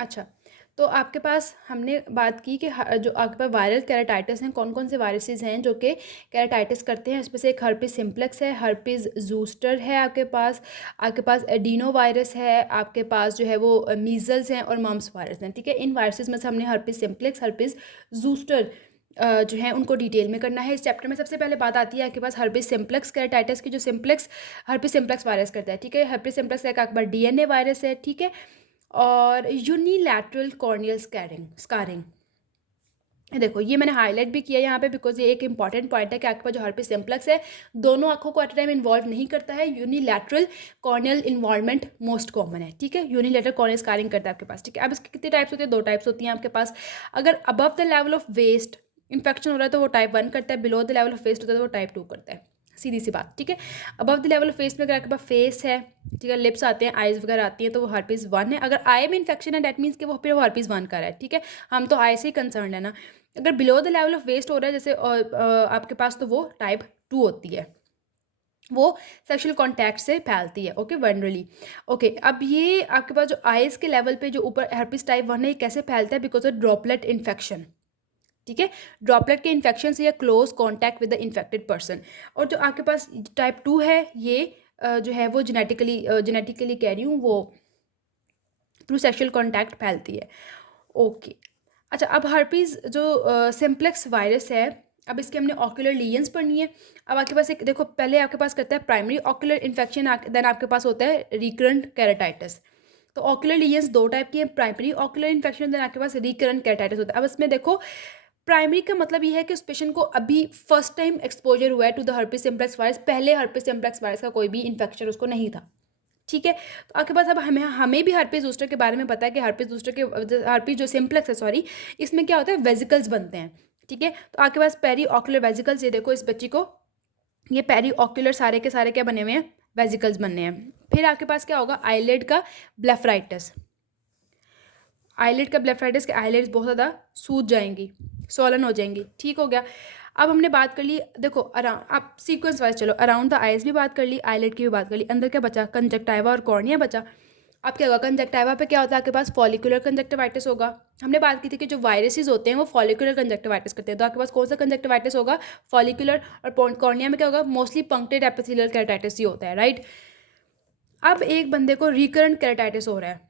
अच्छा, तो आपके पास हमने बात की कि जो आपके पास वायरल केराटाइटिस हैं, कौन-कौन से वायरसेस हैं जो कि केराटाइटिस करते हैं। इसमें से एक हर्पीस सिम्प्लेक्स है, हर्पीस ज़ूस्टर है आपके पास एडिनो वायरस है, आपके पास जो है वो मीज़ल्स हैं और मम्प्स वायरस हैं, ठीक है। इन वायरसेस में से हमने हर्पीस सिम्प्लेक्स, हर्पीस ज़ूस्टर जो है उनको डिटेल में करना है। इस चैप्टर में सबसे पहले बात आती है आपके पास हर्पीस सिम्प्लेक्स केराटाइटिस की, जो सिम्प्लेक्स हर्पीस सिम्प्लेक्स वायरस करता है, ठीक है। हर्पीस सिम्प्लेक्स एक आपके पास डीएनए वायरस है, ठीक है। और यूनिलैटरल कॉर्नियल स्कारिंग, देखो ये मैंने हाईलाइट भी किया यहाँ पे बिकॉज ये एक इंपॉर्टेंट पॉइंट है कि आपके पास जो हर्पीस सिम्प्लेक्स है दोनों आंखों को एट टाइम इन्वॉल्व नहीं करता है। Unilateral corneal involvement most common है, ठीक है। यूनिलैटरल कॉर्नियल स्कारिंग करता है आपके पास, ठीक है। अब इसके कितने टाइप्स होते हैं? 2 टाइप्स होती हैं आपके पास। अगर above the level of waist infection हो रहा है तो वो टाइप 1 करता है, below the level of waist होता है तो वो टाइप 2 करता है, सीधी सी बात, ठीक है। Above the level of face में अगर आपके पास फेस है, ठीक है, लिप्स आते हैं, आइज वगैरह आती हैं तो वो हर्पीस 1 है। अगर आई में इन्फेक्शन है दैट मीन्स कि वो फिर वो हर्पीस 1 का है, ठीक है। हम तो आई से ही कंसर्न है ना। अगर below the level of waist हो रहा है जैसे आपके पास, तो वो टाइप 2 होती है, वो सेक्सुअल कॉन्टैक्ट से फैलती है, ओके, वेनरली। ओके, अब ये आपके पास जो आइज के लेवल पे जो ऊपर हर्पीस टाइप 1 है, ये कैसे फैलता है? बिकॉज ऑफ ड्रॉपलेट इन्फेक्शन, ठीक है। ड्रॉपलेट के इन्फेक्शन से या close contact with the infected person. और जो आपके पास टाइप 2 है, ये जो है वो जेनेटिकली कह रही हूँ, वो थ्रू सेक्सुअल कॉन्टैक्ट फैलती है, ओके। अच्छा, अब हर्पीज़ जो सिम्प्लेक्स वायरस है, अब इसके हमने ऑक्यूलर लीजन्स पढ़नी है। अब आपके पास एक देखो, पहले आपके पास करता है प्राइमरी ऑक्यूलर इन्फेक्शन, देन आपके पास होता है रिकरेंट केराटाइटिस। तो ऑक्यूलर लीजन्स 2 टाइप की हैं, प्राइमरी ऑक्यूलर इन्फेक्शन, देन आपके पास रिकरेंट केराटाइटिस होता है। अब इसमें देखो, प्राइमरी का मतलब ये है कि उस पेशेंट को अभी फर्स्ट टाइम एक्सपोजर हुआ है to the herpes simplex virus, पहले हर्पीज सिम्प्लेक्स वायरस का कोई भी इन्फेक्शन उसको नहीं था, ठीक है। तो आपके पास अब हमें हमें भी हर्पीज जूस्टर के बारे में पता है कि हर्पीज जो सिम्प्लेक्स है, सॉरी, इसमें क्या होता है, वेजिकल्स बनते हैं, ठीक है। तो आपके पास पेरी ऑक्यूलर वेजिकल्स, ये देखो इस बच्ची को, ये पेरी ऑक्यूलर सारे के सारे क्या बने हुए हैं? वेजिकल्स बनने हैं। फिर आपके पास क्या होगा? आईलेट का ब्लेफराइटिस, आईलेट का ब्लेफराइटिस के आईलेट्स बहुत ज़्यादा सूज जाएंगी, सोलन हो जाएंगी, ठीक हो गया। अब हमने बात कर ली, देखो अराउंड, आप सीक्वेंस वाइज चलो, अराउंड द आइज भी बात कर ली, आईलेट की भी बात कर ली, अंदर क्या बचा? कंजक्टाइवा और कॉर्निया बचा। अब क्या होगा? कंजक्टाइवा पे क्या होता है आपके पास? फॉलिकुलर कंजक्टिवाइटिस होगा। हमने बात की थी कि जो वायरसेस होते हैं वो फॉलिकुलर कंजक्टिवाइटिस करते हैं, तो आपके पास कौन सा कंजक्टिवाइटिस होगा? फॉलिकुलर। और कॉर्निया में क्या होगा? मोस्टली पंक्टेड एपिथेलियल केराटाइटिस ही होता है, राइट। अब एक बंदे को रिकरेंट केराटाइटिस हो रहा है,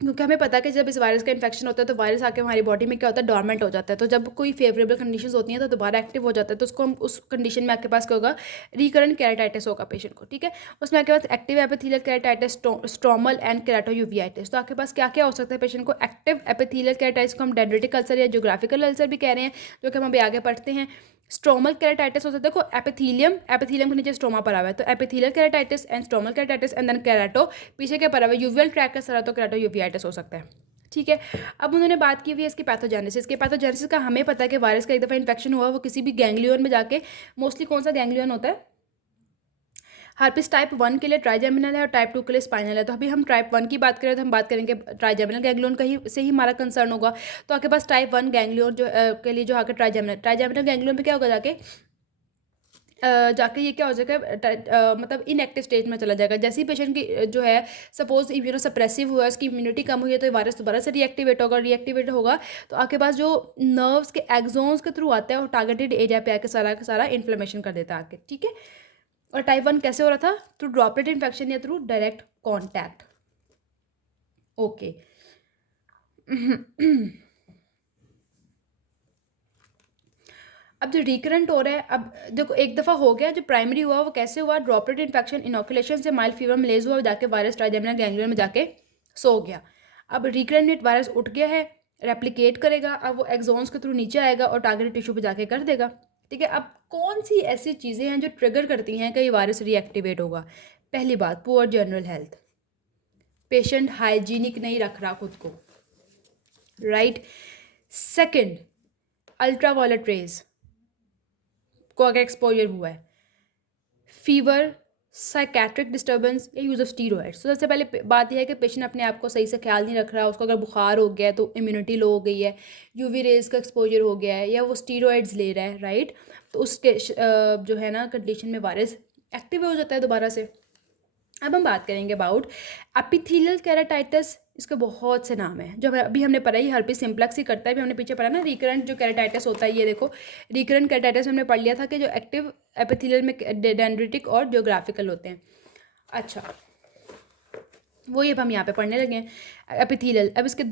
क्योंकि हमें पता है कि जब इस वायरस का इन्फेक्शन होता है तो वायरस आके हमारी बॉडी में क्या होता है? डॉर्मेंट हो जाता है। तो जब कोई फेवरेबल कंडीशंस होती हैं तो दोबारा एक्टिव हो जाता है, तो उसको हम उस कंडीशन में आपके पास क्या होगा? रिकरेंट केराटाइटिस होगा पेशेंट को, ठीक है। उसमें आपके पास active epithelial keratitis, stromal and keratouveitis. तो आपके पास क्या क्या हो सकता है पेशेंट को? एक्टिव एपिथेलियल केराटाइटिस को हम डेंड्रिटिक अल्सर या ज्योग्राफिकल अल्सर भी कह रहे हैं, जो कि हम अभी आगे पढ़ते हैं। स्ट्रोमल केराटाइटिस हो सकता है, देखो एपिथीलियम के नीचे स्ट्रोमा पड़ा हुआ है, तो epithelial keratitis and stromal keratitis and then kerato, पीछे क्या पड़ा हुआ है? यूवियल ट्रैक का सरा, तो केराटोयूवियाइटिस हो सकता है, ठीक है। अब उन्होंने बात की हुई है इसकी पैथोजेनेसिस के। पैथोजेनेसिस का हमें पता है कि वायरस का एक दफ़ा इन्फेक्शन हुआ, वो किसी भी गैंग्लियन में जाके, मोस्टली कौन सा गैंग्लियन होता है? हर्पिस टाइप 1 के लिए ट्राइजेमिनल है और टाइप 2 के लिए स्पाइनल है। तो अभी हम टाइप 1 की बात करें तो हम बात करेंगे ट्राइजेमिनल गैंग्लियन का ही से ही हमारा कंसर्न होगा। तो आपके पास टाइप 1 गैंग्लियन जो के लिए जो आके ट्राइजेमिनल गैंग्लियन पे क्या होगा? जाके ये क्या हो जाएगा? मतलब इनएक्टिव स्टेज में चला जाएगा। जैसे ही पेशेंट की जो है, सपोज इम्यूनो सप्रेसिव हुआ, उसकी इम्यूनिटी कम हुई है, तो वायरस दोबारा से रिएक्टिवेट होगा तो आपके पास जो नर्व्स के एक्सोन्स के थ्रू आता है, वो टारगेटेड एरिया पे आके सारा का सारा इन्फ्लेमेशन कर देता है आके, ठीक है। और टाइप 1 कैसे हो रहा था? थ्रू ड्रॉपलेट इन्फेक्शन या थ्रू डायरेक्ट कॉन्टैक्ट, ओके। अब जो रिकरेंट हो रहा है, अब देखो एक दफ़ा हो गया, जो प्राइमरी हुआ वो कैसे हुआ? ड्रॉपलेट इन्फेक्शन, इनोकुलेशन से माइल्ड फीवर मलेज हुआ, जाके वायरस ट्राइजेमिनल गैंग्लियन में जाके सो गया। अब रिकरेंट वायरस उठ गया है, रेप्लिकेट करेगा, अब वो एक्सोन्स के थ्रू नीचे आएगा और टारगेटेड टिश्यू पे जाके कर देगा, ठीक है। अब कौन सी ऐसी चीज़ें हैं जो ट्रिगर करती हैं कि ये वायरस रीएक्टिवेट होगा? पहली बात, poor general health, patient hygienic नहीं रख रहा खुद को, राइट। सेकेंड, अल्ट्रावायलेट रेज को अगर एक्सपोजर हुआ है, फीवर, साइकेट्रिक डिस्टर्बेंस या यूज़ ऑफ स्टीरॉइड्स। तो सबसे पहले बात यह है कि पेशेंट अपने आप को सही से ख्याल नहीं रख रहा, उसको अगर बुखार हो गया है तो इम्यूनिटी लो हो गई है, यूवी रेज का एक्सपोजर हो गया है, या वो स्टीरॉइड्स ले रहा है, राइट। तो उसके जो है ना कंडीशन में वायरस एक्टिव हो जाता है दोबारा से। अब हम बात करेंगे अबाउट एपिथेलियल केराटाइटिस। इसके बहुत से नाम हैं, जो अभी हमने पढ़ा ही हर्पिस सिम्प्लेक्स ही करता है। अभी हमने पीछे पढ़ा ना रिकरेंट जो केराटाइटिस होता है, ये देखो रिकरेंट केराटाइटिस हमने पढ़ लिया था कि जो एक्टिव एपिथेलियल में डेंड्रिटिक और जियोग्राफिकल होते हैं। अच्छा, वही अब हम यहाँ पे पढ़ने लगे हैं एपिथेलियल। अब इसके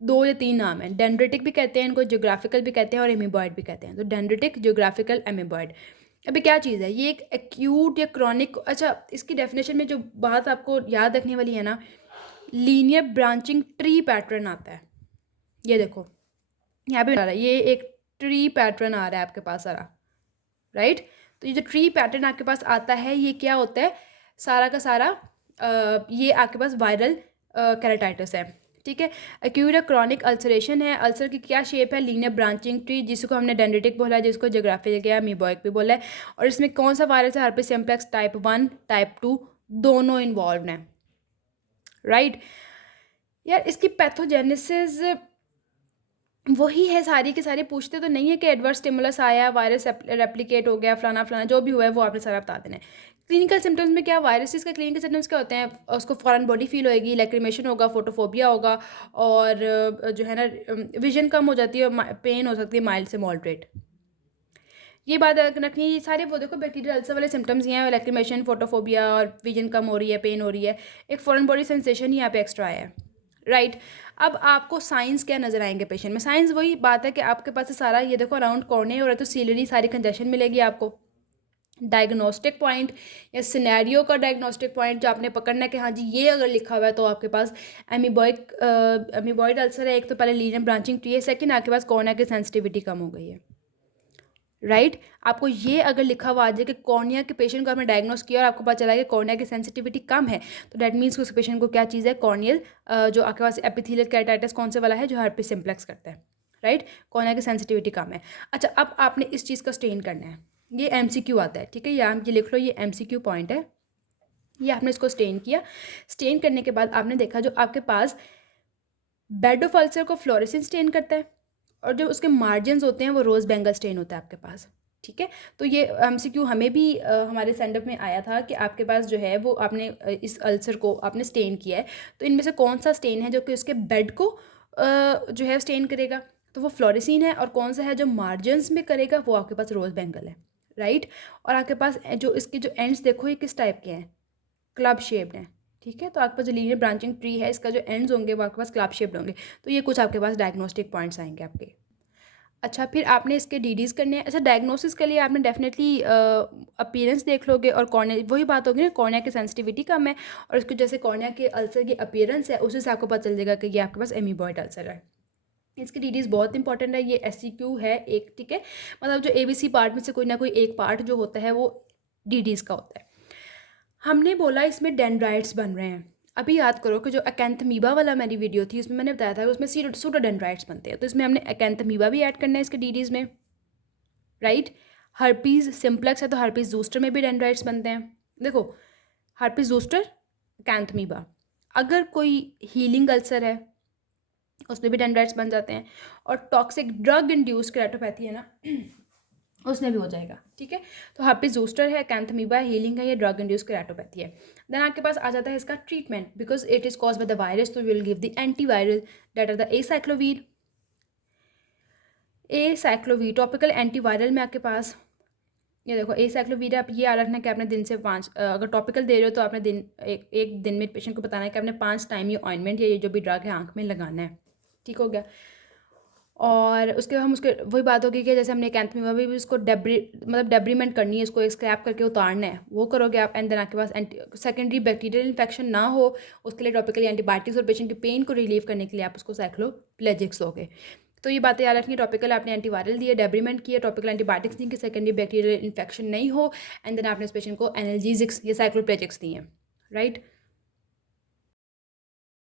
2 या 3 नाम हैं, डेंड्रिटिक भी कहते हैं इनको, जियोग्राफिकल भी कहते हैं और एमीबॉइड भी कहते हैं। तो डेंड्रिटिक, जियोग्राफिकल, एमीबॉइड। अभी क्या चीज़ है ये, एक एक्यूट या क्रॉनिक। अच्छा, इसकी डेफिनेशन में जो बात आपको याद रखने वाली है ना, लीनियर ब्रांचिंग ट्री पैटर्न आता है। ये देखो यहाँ पे आ रहा है, ये एक ट्री पैटर्न आ रहा है आपके पास सारा, राइट। तो ये जो ट्री पैटर्न आपके पास आता है, ये क्या होता है, सारा का सारा ये आपके पास वायरल केराटाइटिस है, ठीक है। एक्यूट क्रॉनिक अल्सरेशन है। अल्सर की क्या शेप है, लीनियर ब्रांचिंग ट्री, जिसको हमने डेंड्रिटिक बोला है, जिसको जियोग्राफिकल या मीबॉइक भी बोला है। और इसमें कौन सा वायरस है, हर्पिस सिम्प्लेक्स टाइप 1 टाइप 2 दोनों इन्वॉल्व हैं, राइट। यार इसकी पैथोजेनेसिस वही है, सारी के सारे पूछते तो नहीं है कि एडवर्स स्टिमुलस आया, वायरस रेप्लिकेट हो गया, फलाना फलाना जो भी हुआ है वो आपने सारा बता देना है। क्लिनिकल सिम्टम्स में क्या, वायरसेस का क्लिनिकल सिम्टम्स क्या होते हैं, उसको फॉरन बॉडी फील होएगी, लैक्रिमेशन होगा, फोटोफोबिया होगा, और जो है ना विजन कम हो जाती है, पेन हो सकती है माइल्ड से मॉडरेट। ये बात रखनी, ये सारे वो देखो बैक्टीरियल अल्सर वाले सिम्टम्स ही हैं, लैक्रिमेशन, फोटोफोबिया और विजन कम हो रही है, पेन हो रही है, एक फॉरन बॉडी सेंसेशन ही यहाँ पे एक्स्ट्रा आया है, राइट। अब आपको साइंस क्या नजर आएंगे पेशेंट में, साइंस वही बात है कि आपके पास से सारा ये देखो अराउंड कॉर्निया हो रहा है, तो सीलरी सारी कंजेशन मिलेगी आपको। डायग्नोस्टिक पॉइंट या सिनेरियो का डायग्नोस्टिक पॉइंट जो आपने पकड़ना है कि हाँ जी ये अगर लिखा हुआ है तो आपके पास एमीबॉइड अल्सर है। एक तो पहले लीनियर ब्रांचिंग ट्री है, सेकंड आपके पास कॉर्निया की सेंसिटिविटी कम हो गई है, राइट। आपको ये अगर लिखा हुआ आ जाए कि कॉर्निया के पेशेंट को आपने डायग्नोस किया और आपको पता चला कि कॉर्निया की सेंसिटिविटी कम है, तो दैट मीन्स उस पेशेंट को क्या चीज़ है, कॉर्नियल जो आपके पास एपिथेलियल केराटाइटिस कौन से वाला है, जो हर्पिस सिम्प्लेक्स करता है, राइट। कॉर्निया की सेंसिटिविटी कम है। अच्छा, अब आपने इस चीज़ का स्टेन करना है, ये MCQ आता है, ठीक है, या ये लिख लो, ये MCQ पॉइंट है। ये आपने इसको स्टेन किया, स्टेन करने के बाद आपने देखा जो आपके पास बेड ऑफ अल्सर को फ्लोरेसिन स्टेन करता है, और जो उसके मार्जिन्स होते हैं वो रोज़ बेंगल स्टेन होता है आपके पास, ठीक है। तो ये MCQ हमें भी हमारे सेंडअप में आया था कि आपके पास जो है वो आपने इस अल्सर को आपने स्टेन किया है, तो इनमें से कौन सा स्टेन है जो कि उसके बेड को जो है स्टेन करेगा, तो वो फ्लोरेसिन है। और कौन सा है जो मार्जिन्स में करेगा, वो आपके पास रोज़ बेंगल है, राइट। और आपके पास जो इसके जो एंड्स देखो ये किस टाइप के हैं, क्लब शेप्ड हैं, ठीक है। तो आपके पास जो लीनियर ब्रांचिंग ट्री है, इसका जो एंड्स होंगे वो आपके पास क्लब शेप्ड होंगे। तो ये कुछ आपके पास डायग्नोस्टिक पॉइंट्स आएंगे आपके। अच्छा, फिर आपने इसके डीडीज करने हैं। अच्छा, डायग्नोसिस के लिए आपने डेफिनेटली अपीयरेंस देख लोगे, और कॉर्निया वही बात होगी ना, कॉर्निया की सेंसिटिविटी कम है, और इसको जैसे कॉर्निया के अल्सर की अपीयरेंस है उसी से आपको पता चल जाएगा कि ये आपके पास एमीबॉइड अल्सर है। इसकी डीडीज बहुत इंपॉर्टेंट है, ये SCQ है एक, ठीक है। मतलब जो ABC पार्ट में से कोई ना कोई एक पार्ट जो होता है वो डीडीज का होता है। हमने बोला इसमें डेंड्राइट्स बन रहे हैं। अभी याद करो कि जो अकैंथमीबा वाला मेरी वीडियो थी उसमें मैंने बताया था कि उसमें सूडोडेंड्राइट्स बनते हैं, तो इसमें हमने अकैंथमीबा भी ऐड करना है इसके डीडीज में, राइट। हर्पीज सिम्प्लेक्स है तो हर्पीज जूस्टर में भी डेंड्राइट्स बनते हैं। देखो हर्पीज जूस्टर, अकैंथमीबा, अगर कोई हीलिंग अल्सर है उसमें भी डेंड्राइट्स बन जाते हैं, और टॉक्सिक ड्रग इंड्यूस केराटोपैथी है ना उसमें भी हो जाएगा, ठीक है। तो हर्पिस जोस्टर है, कैंथमीबा है, हीलिंग है, ये ड्रग इंड्यूस केराटोपैथी है। देन आपके पास आ जाता है इसका treatment, because it is cause by the virus, तो will give the antiviral that are the acyclovir topical antiviral में आपके पास ये देखो एसाइक्लोवीर। आप ये याद रखना कि आपने दिन से 5 अगर टॉपिकल दे रहे हो तो आपने एक दिन में पेशेंट को बताना है कि आपने 5 टाइम ये ऑइंटमेंट या ये जो भी ड्रग है आँख में लगाना है, ठीक हो गया। और उसके बाद हम उसके वही बात होगी कि जैसे हमने कैंथमीबा भी उसको डेब्रीमेंट करनी है, इसको स्क्रैप करके उतारना है, वो करोगे आप। एंड देन आपके पास सेकेंडरी बैक्टीरियल इन्फेक्शन ना हो उसके लिए टॉपिकली एंटीबायोटिक्स, और पेशेंट की पेन को रिलीव करने के लिए आप उसको साइक्लोप्लेजिक्स दोगे। तो ये बातें याद रखनी, टॉपिकल आपने एंटीवायरल दिए, डेब्रीमेंट किया, टॉपिकल एंटीबायोटिक्स दी कि सेकेंडरी बैक्टीरियल इन्फेक्शन नहीं हो, एंड देन आपने इस पेशेंट को एनाल्जेसिक्स या साइक्लोप्लेजिक्स दिए, राइट।